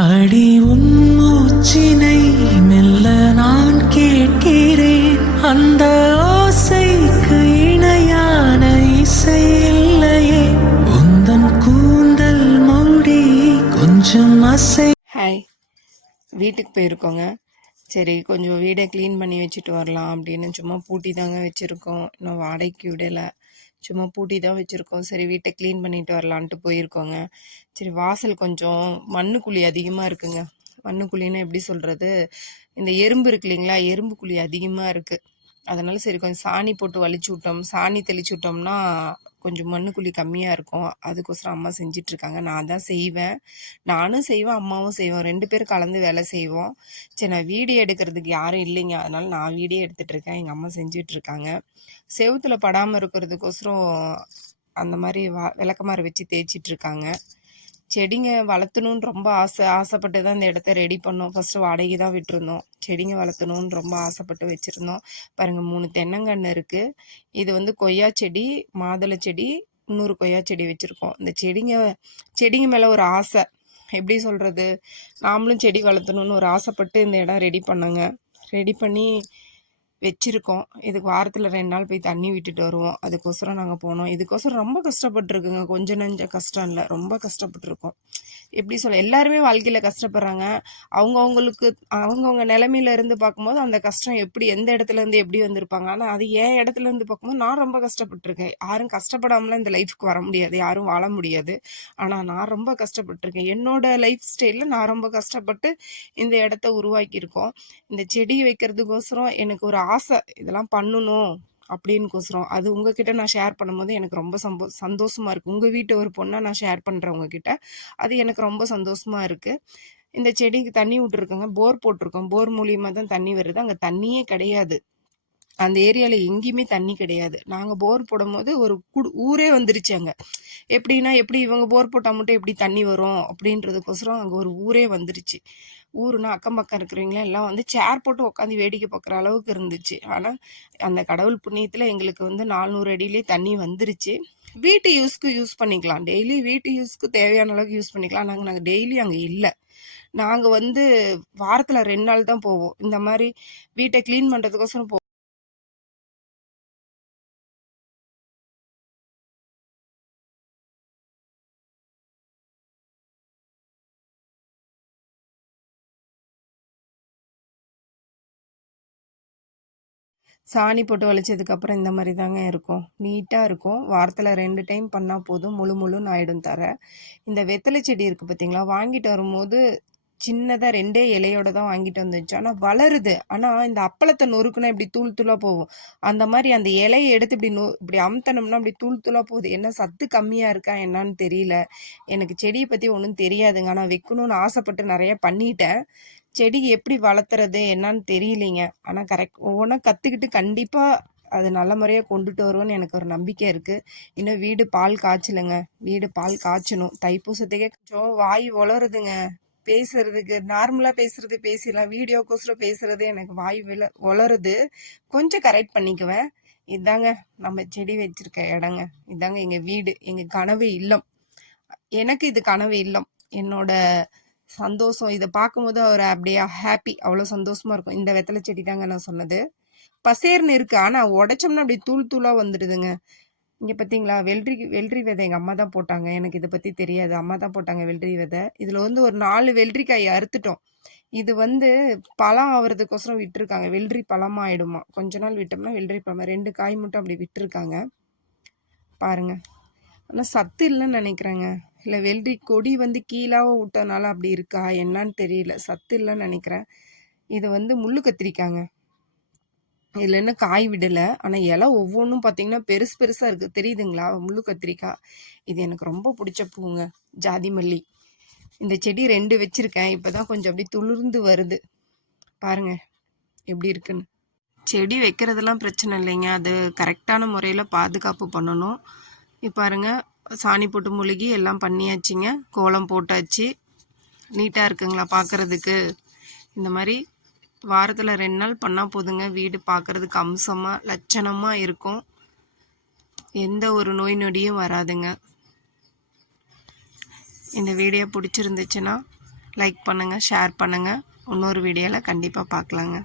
அடி உன் மூச்சினை மெல்ல நான் கேட்கிறேன். அந்த ஓசைக்கு இணையான இசை இல்லையே. உந்தன் கூந்தல் மூடி கொஞ்சம் அசை. ஹாய், வீட்டுக்கு போயிருக்கோங்க. சரி, கொஞ்சம் வீடை க்ளீன் பண்ணி வச்சுட்டு வரலாம் அப்படின்னு சும்மா பூட்டி தாங்க வச்சுருக்கோம். இன்னும் வாடகைக்கு விடலை, சும்மா பூட்டி தான் வச்சுருக்கோம். சரி, வீட்டை க்ளீன் பண்ணிட்டு வரலான்ட்டு போயிருக்கோங்க. சரி, வாசல் கொஞ்சம் மண்ணுக்குழி அதிகமாக இருக்குங்க. மண்ணுக்குழின்னு எப்படி சொல்கிறது, இந்த எறும்பு இருக்கு இல்லைங்களா, எறும்பு குழி அதிகமாக இருக்குது. அதனால சரி கொஞ்சம் சாணி போட்டு வலிச்சு விட்டோம், சாணி தெளிச்சு விட்டோம்னா கொஞ்சம் மண்ணுக்குழி கம்மியாக இருக்கும். அதுக்கோசரம் அம்மா செஞ்சிட்ருக்காங்க. நான் தான் செய்வேன், நானும் செய்வேன், அம்மாவும் செய்வோம், 2 பேரும் கலந்து வேலை செய்வோம். சரி, நான் வீடியோ எடுக்கிறதுக்கு யாரும் இல்லைங்க, அதனால நான் வீடியோ எடுத்துகிட்ருக்கேன், எங்கள் அம்மா செஞ்சிட்ருக்காங்க. செவுத்தில் படாமல் இருக்கிறதுக்கோசரம் அந்த மாதிரி விளக்கமாறு வச்சு தேய்ச்சிட்ருக்காங்க. செடிங்க வளர்த்தணுன்னு ரொம்ப ஆசைப்பட்டு தான் இந்த இடத்த ரெடி பண்ணோம். ஃபஸ்ட்டு வாடகை தான் விட்டுருந்தோம். செடிங்க வளர்த்தணுன்னு ரொம்ப ஆசைப்பட்டு வச்சுருந்தோம். பாருங்கள், 3 தென்னங்கன்று இருக்குது. இது வந்து கொய்யா செடி, மாதுளை செடி, இன்னொரு கொய்யா செடி வச்சுருக்கோம். இந்த செடிங்க மேலே ஒரு ஆசை, எப்படி சொல்கிறது, நாமளும் செடி வளர்த்தணுன்னு ஒரு ஆசைப்பட்டு இந்த இடம் ரெடி பண்ணோங்க. ரெடி பண்ணி வச்சுருக்கோம். இதுக்கு வாரத்தில் 2 நாள் போய் தண்ணி விட்டுட்டு வருவோம். அதுக்கோசரம் நாங்கள் போனோம். இதுக்கோசரம் ரொம்ப கஷ்டப்பட்டுருக்குங்க, கொஞ்சம் நெஞ்ச கஷ்டம் இல்லை, ரொம்ப கஷ்டப்பட்டுருக்கோம். எப்படி சொல்ல, எல்லாருமே வாழ்க்கையில் கஷ்டப்படுறாங்க. அவங்கவுங்க நிலைமையில இருந்து பார்க்கும்போது அந்த கஷ்டம் எப்படி, எந்த இடத்துலேருந்து எப்படி வந்திருப்பாங்க. ஆனால் அது என் இடத்துலேருந்து பார்க்கும்போது நான் ரொம்ப கஷ்டப்பட்டுருக்கேன். யாரும் கஷ்டப்படாமலாம் இந்த லைஃப்க்கு வர முடியாது, யாரும் வாழ முடியாது. ஆனால் நான் ரொம்ப கஷ்டப்பட்டுருக்கேன். என்னோட லைஃப் ஸ்டைலில் நான் ரொம்ப கஷ்டப்பட்டு இந்த இடத்த உருவாக்கியிருக்கோம். இந்த செடி வைக்கிறதுக்கோசரம் எனக்கு ஒரு ஆசை, இதெல்லாம் பண்ணணும் அப்படின்னுக்கோசரம். அது உங்ககிட்ட நான் ஷேர் பண்ணும்போது எனக்கு ரொம்ப சந்தோஷமா இருக்குது. உங்கள் வீட்டு ஒரு பொண்ணை நான் ஷேர் பண்ணுறேன் உங்ககிட்ட, அது எனக்கு ரொம்ப சந்தோஷமா இருக்குது. இந்த செடிக்கு தண்ணி விட்டுருக்கோங்க, போர் போட்டிருக்கோம். போர் மூலியமாக தான் தண்ணி வருது. அங்கே தண்ணியே கிடையாது, அந்த ஏரியாவில் எங்கேயுமே தண்ணி கிடையாது. நாங்கள் போர் போடும்போது ஒரு ஊரே வந்துருச்சு அங்கே. எப்படின்னா, எப்படி இவங்க போர் போட்டால் மட்டும் எப்படி தண்ணி வரும் அப்படின்றதுக்கோசரம் அங்கே ஒரு ஊரே வந்துருச்சு. ஊருனா அக்கம் பக்கம் இருக்கிறவங்களாம் எல்லாம் வந்து சேர் போட்டு உட்காந்து வேடிக்கை பார்க்குற அளவுக்கு இருந்துச்சு. ஆனால் அந்த கடவுள் புண்ணியத்தில் எங்களுக்கு வந்து 400 அடியிலே தண்ணி வந்துருச்சு. வீட்டு யூஸ்க்கு யூஸ் பண்ணிக்கலாம், டெய்லி வீட்டு யூஸ்க்கு தேவையான அளவுக்கு யூஸ் பண்ணிக்கலாம். நாங்கள் டெய்லி அங்கே இல்லை, நாங்கள் வந்து வாரத்தில் 2 நாள் தான் போவோம். இந்த மாதிரி வீட்டை க்ளீன் பண்ணுறதுக்கோசரம் சாணி போட்டு வலிச்சதுக்கப்புறம் இந்த மாதிரி தாங்க இருக்கும், நீட்டாக இருக்கும். வாரத்தில் 2 டைம் பண்ணால் போதும், முழுன்னு ஆகிடும் தர. இந்த வெத்தலை செடி இருக்குது பார்த்தீங்களா, வாங்கிட்டு வரும்போது சின்னதாக 2 இலையோட தான் வாங்கிட்டு வந்துச்சு. ஆனால் வளருது. ஆனால் இந்த அப்பளத்தை நொறுக்குனா இப்படி தூள் தூளாக போகும். அந்த மாதிரி அந்த இலையை எடுத்து இப்படி அமுத்தனோம்னா அப்படி தூள் தூளாக போகுது. என்ன சத்து கம்மியாக இருக்கா என்னன்னு தெரியல. எனக்கு செடியை பற்றி ஒன்றும் தெரியாதுங்க, ஆனால் வைக்கணும்னு ஆசைப்பட்டு நிறைய பண்ணிட்டேன். செடி எப்படி வளர்த்துறது என்னன்னு தெரியலைங்க. ஆனால் ஒவ்வொன்றா கற்றுக்கிட்டு கண்டிப்பாக அது நல்ல முறையாக கொண்டுட்டு வருவோன்னு எனக்கு ஒரு நம்பிக்கை இருக்குது. இன்னும் வீடு பால் காய்ச்சலைங்க, வீடு பால் காய்ச்சணும். தைப்பூசத்துக்கே கொஞ்சம் வாய் வளருதுங்க. பேசுறதுக்கு நார்மலாக பேசிடலாம், வீடியோக்கோசரம் பேசுறது எனக்கு வாய் வளருது. கொஞ்சம் கரெக்ட் பண்ணிக்குவேன். இதாங்க நம்ம செடி வச்சிருக்க இடங்க, இதாங்க எங்கள் வீடு, எங்கள் கனவு இல்லம். எனக்கு இது கனவு இல்லம், என்னோட சந்தோஷம். இதை பார்க்கும்போது ஒரு அப்படியே ஹாப்பி, அவ்வளோ சந்தோஷமா இருக்கும். இந்த வெத்தலை செடி தாங்க நான் சொன்னது, பசேர்னு இருக்கு, ஆனால் உடைச்சோம்னா அப்படி தூள் தூளாக வந்துடுதுங்க. இங்கே பார்த்தீங்களா, வெள்ளரி விதை எங்கள் அம்மா தான் போட்டாங்க, எனக்கு இதை பற்றி தெரியாது, அம்மா தான் போட்டாங்க வெள்ளரி விதை. இதில் வந்து ஒரு 4 வெள்ளரிக்காய் அறுத்துட்டோம். இது வந்து பழம் ஆகிறதுக்கோசரம் விட்டுருக்காங்க, வெள்ளரி பழமாக ஆயிடுமா, கொஞ்ச நாள் விட்டோம்னா வெள்ளரி பழம். 2 காய் மட்டும் அப்படி விட்டுருக்காங்க பாருங்க. ஆனால் சத்து இல்லைன்னு நினைக்கிறேங்க, இல்லை வெள்ளரி கொடி வந்து கீழாக விட்டனால அப்படி இருக்கா என்னன்னு தெரியல, சத்து இல்லைன்னு நினைக்கிறேன். இது வந்து முள்ளு கத்திரிக்காங்க, இதில் என்ன காய் விடலை, ஆனால் இலை ஒவ்வொன்றும் பார்த்தீங்கன்னா பெருசு பெருசாக இருக்குது, தெரியுதுங்களா, முள்ளு கத்திரிக்காய். இது எனக்கு ரொம்ப பிடிச்ச பூங்க, ஜாதி மல்லி. இந்த செடி 2 வச்சுருக்கேன், இப்போ தான் கொஞ்சம் அப்படி துளிர்ந்து வருது பாருங்க எப்படி இருக்குன்னு. செடி வைக்கிறதெல்லாம் பிரச்சனை இல்லைங்க, அது கரெக்டான முறையில் பாதுகாப்பு பண்ணணும். இப்போ பாருங்க, சாணி போட்டு மூழ்கி எல்லாம் பண்ணியாச்சுங்க, கோலம் போட்டாச்சு, நீட்டாக இருக்குங்களா பார்க்குறதுக்கு. இந்த மாதிரி வாரத்தில் 2 நாள் பண்ணால் போதுங்க, வீடு பார்க்குறதுக்கு அம்சமாக லட்சணமாக இருக்கும், எந்த ஒரு நோய் நொடியும் வராதுங்க. இந்த வீடியோ பிடிச்சிருந்துச்சுன்னா லைக் பண்ணுங்கள், ஷேர் பண்ணுங்கள். இன்னொரு வீடியோவில் கண்டிப்பாக பார்க்கலாங்க.